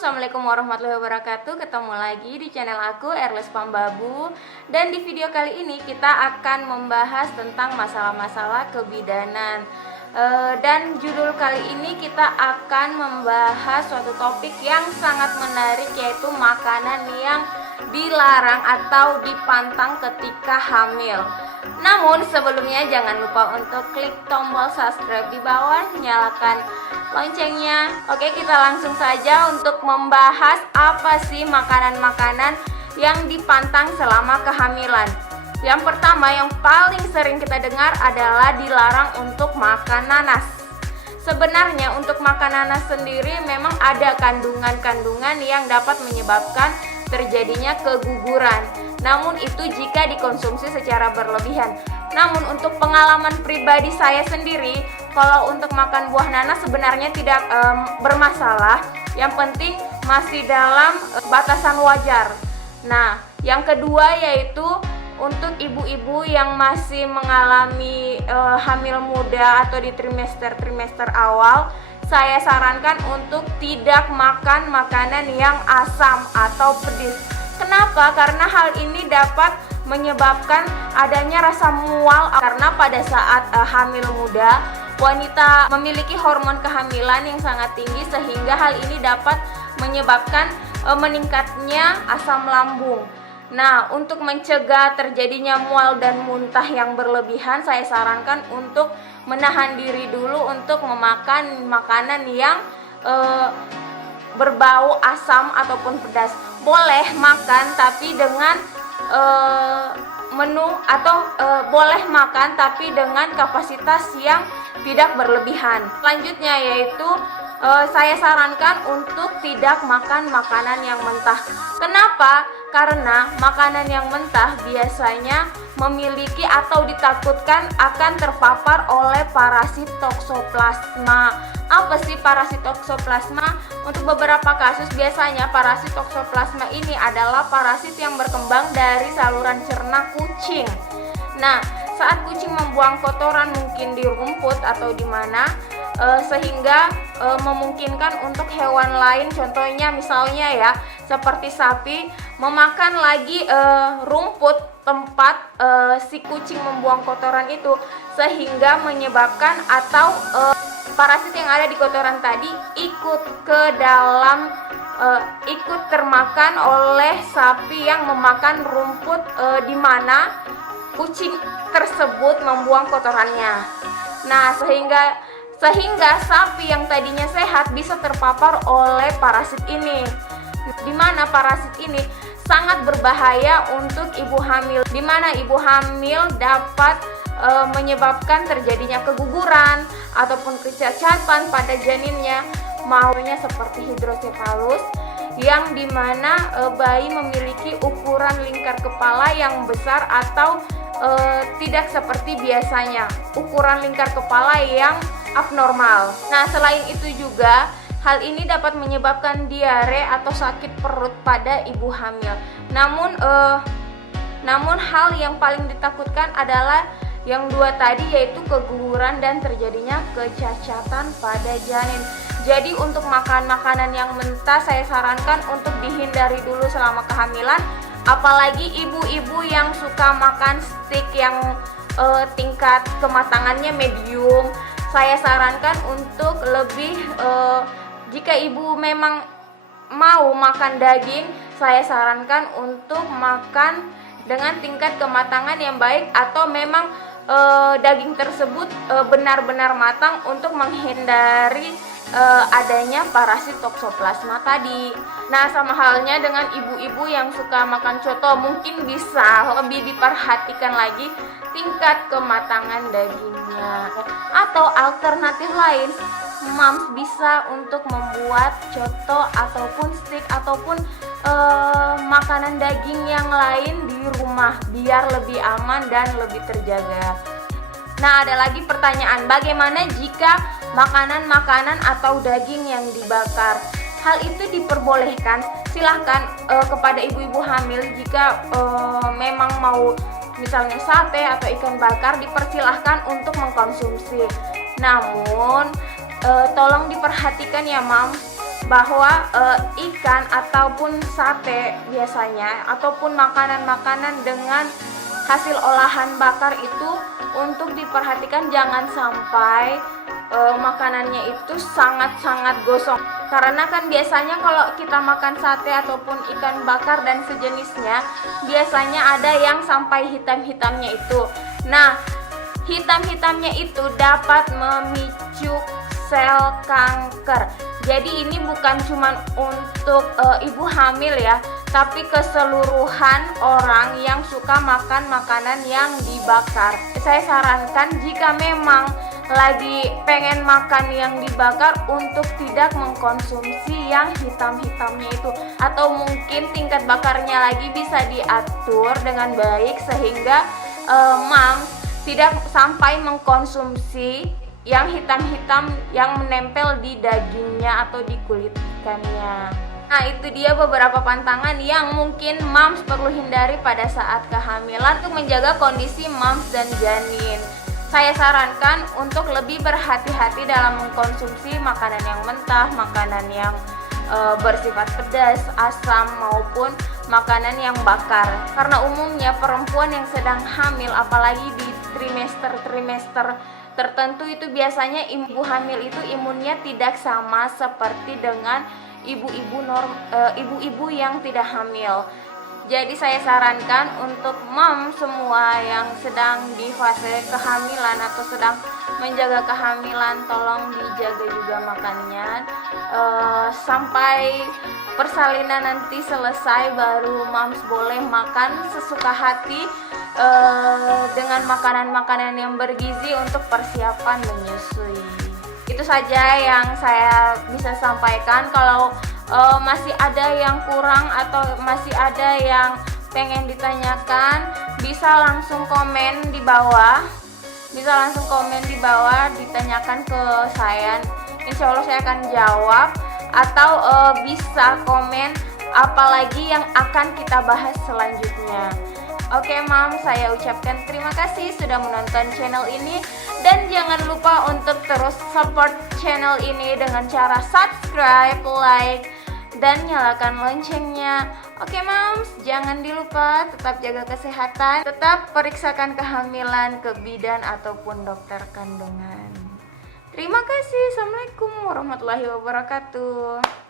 Assalamualaikum warahmatullahi wabarakatuh. Ketemu lagi di channel aku Erles Pambabu. Dan di video kali ini kita akan membahas tentang masalah-masalah kebidanan. Dan judul kali ini kita akan membahas suatu topik yang sangat menarik, yaitu makanan yang dilarang atau dipantang ketika hamil. Namun sebelumnya jangan lupa untuk klik tombol subscribe di bawah, nyalakan loncengnya. Oke, kita langsung saja untuk membahas apa sih makanan-makanan yang dipantang selama kehamilan. Yang pertama, yang paling sering kita dengar adalah dilarang untuk makan nanas. Sebenarnya untuk makan nanas sendiri memang ada kandungan-kandungan yang dapat menyebabkan terjadinya keguguran. Namun itu jika dikonsumsi secara berlebihan. Namun untuk pengalaman pribadi saya sendiri, kalau untuk makan buah nanas sebenarnya tidak bermasalah. Yang penting masih dalam batasan wajar. Nah, yang kedua yaitu untuk ibu-ibu yang masih mengalami hamil muda atau di trimester awal, saya sarankan untuk tidak makan makanan yang asam atau pedas. Kenapa? Karena hal ini dapat menyebabkan adanya rasa mual, karena pada saat hamil muda wanita memiliki hormon kehamilan yang sangat tinggi, sehingga hal ini dapat menyebabkan meningkatnya asam lambung. Nah, untuk mencegah terjadinya mual dan muntah yang berlebihan, saya sarankan untuk menahan diri dulu untuk memakan makanan yang berbau asam ataupun pedas. Boleh makan tapi dengan menu atau boleh makan tapi dengan kapasitas yang tidak berlebihan. Selanjutnya yaitu saya sarankan untuk tidak makan makanan yang mentah. Kenapa? Karena makanan yang mentah biasanya memiliki atau ditakutkan akan terpapar oleh parasit toksoplasma. Apa sih parasit toksoplasma? Untuk beberapa kasus biasanya parasit toksoplasma ini adalah parasit yang berkembang dari saluran cerna kucing. Nah, saat kucing membuang kotoran mungkin di rumput atau di mana, sehingga memungkinkan untuk hewan lain, contohnya misalnya ya seperti sapi, memakan lagi rumput tempat si kucing membuang kotoran itu, sehingga menyebabkan atau parasit yang ada di kotoran tadi ikut ke dalam ikut termakan oleh sapi yang memakan rumput di mana kucing tersebut membuang kotorannya. Nah, sehingga sapi yang tadinya sehat bisa terpapar oleh parasit ini, di mana parasit ini sangat berbahaya untuk ibu hamil, di mana ibu hamil dapat menyebabkan terjadinya keguguran ataupun kecacatan pada janinnya, maunya seperti hidrosefalus, yang dimana bayi memiliki ukuran lingkar kepala yang besar atau tidak seperti biasanya, ukuran lingkar kepala yang abnormal. Nah, selain itu juga hal ini dapat menyebabkan diare atau sakit perut pada ibu hamil. Namun hal yang paling ditakutkan adalah yang dua tadi, yaitu keguguran dan terjadinya kecacatan pada janin. Jadi untuk makan makanan yang mentah saya sarankan untuk dihindari dulu selama kehamilan. Apalagi ibu-ibu yang suka makan steak yang tingkat kematangannya medium, saya sarankan untuk lebih jika ibu memang mau makan daging, saya sarankan untuk makan dengan tingkat kematangan yang baik, atau memang daging tersebut benar-benar matang untuk menghindari adanya parasit toksoplasma tadi. Nah, sama halnya dengan ibu-ibu yang suka makan coto, mungkin bisa lebih diperhatikan lagi tingkat kematangan dagingnya. Atau alternatif lain, moms bisa untuk membuat coto ataupun steak ataupun makanan daging yang lain di rumah biar lebih aman dan lebih terjaga. Nah, ada lagi pertanyaan, bagaimana jika makanan-makanan atau daging yang dibakar. Hal itu diperbolehkan. Silahkan kepada ibu-ibu hamil jika memang mau misalnya sate atau ikan bakar, dipersilahkan untuk mengkonsumsi. Namun tolong diperhatikan ya Mam, bahwa ikan ataupun sate biasanya ataupun makanan-makanan dengan hasil olahan bakar itu untuk diperhatikan jangan sampai makanannya itu sangat-sangat gosong. Karena kan biasanya kalau kita makan sate ataupun ikan bakar dan sejenisnya, biasanya ada yang sampai hitam-hitamnya itu. Nah, hitam-hitamnya itu dapat memicu sel kanker. Jadi ini bukan cuma untuk ibu hamil ya, tapi keseluruhan orang yang suka makan makanan yang dibakar. Saya sarankan jika memang lagi pengen makan yang dibakar untuk tidak mengkonsumsi yang hitam-hitamnya itu, atau mungkin tingkat bakarnya lagi bisa diatur dengan baik sehingga Mam tidak sampai mengkonsumsi yang hitam-hitam yang menempel di dagingnya atau di kulit ikannya. Nah, itu dia beberapa pantangan yang mungkin Mams perlu hindari pada saat kehamilan untuk menjaga kondisi Mams dan janin. Saya sarankan untuk lebih berhati-hati dalam mengkonsumsi makanan yang mentah, makanan yang bersifat pedas, asam, maupun makanan yang bakar. Karena umumnya perempuan yang sedang hamil, apalagi di trimester tertentu, itu biasanya ibu hamil itu imunnya tidak sama seperti dengan ibu-ibu yang tidak hamil. Jadi saya sarankan untuk Mom semua yang sedang di fase kehamilan atau sedang menjaga kehamilan, tolong dijaga juga makannya sampai persalinan nanti selesai, baru Moms boleh makan sesuka hati dengan makanan-makanan yang bergizi untuk persiapan menyusui. Itu saja yang saya bisa sampaikan. Kalau masih ada yang kurang atau masih ada yang pengen ditanyakan, bisa langsung komen di bawah. Ditanyakan ke saya. Insya Allah saya akan jawab. Atau bisa komen apalagi yang akan kita bahas selanjutnya. Oke Mam, saya ucapkan terima kasih sudah menonton channel ini. Dan jangan lupa untuk terus support channel ini dengan cara subscribe, like, dan nyalakan loncengnya. Oke Moms, jangan dilupa tetap jaga kesehatan, tetap periksakan kehamilan ke bidan ataupun dokter kandungan. Terima kasih. Assalamualaikum warahmatullahi wabarakatuh.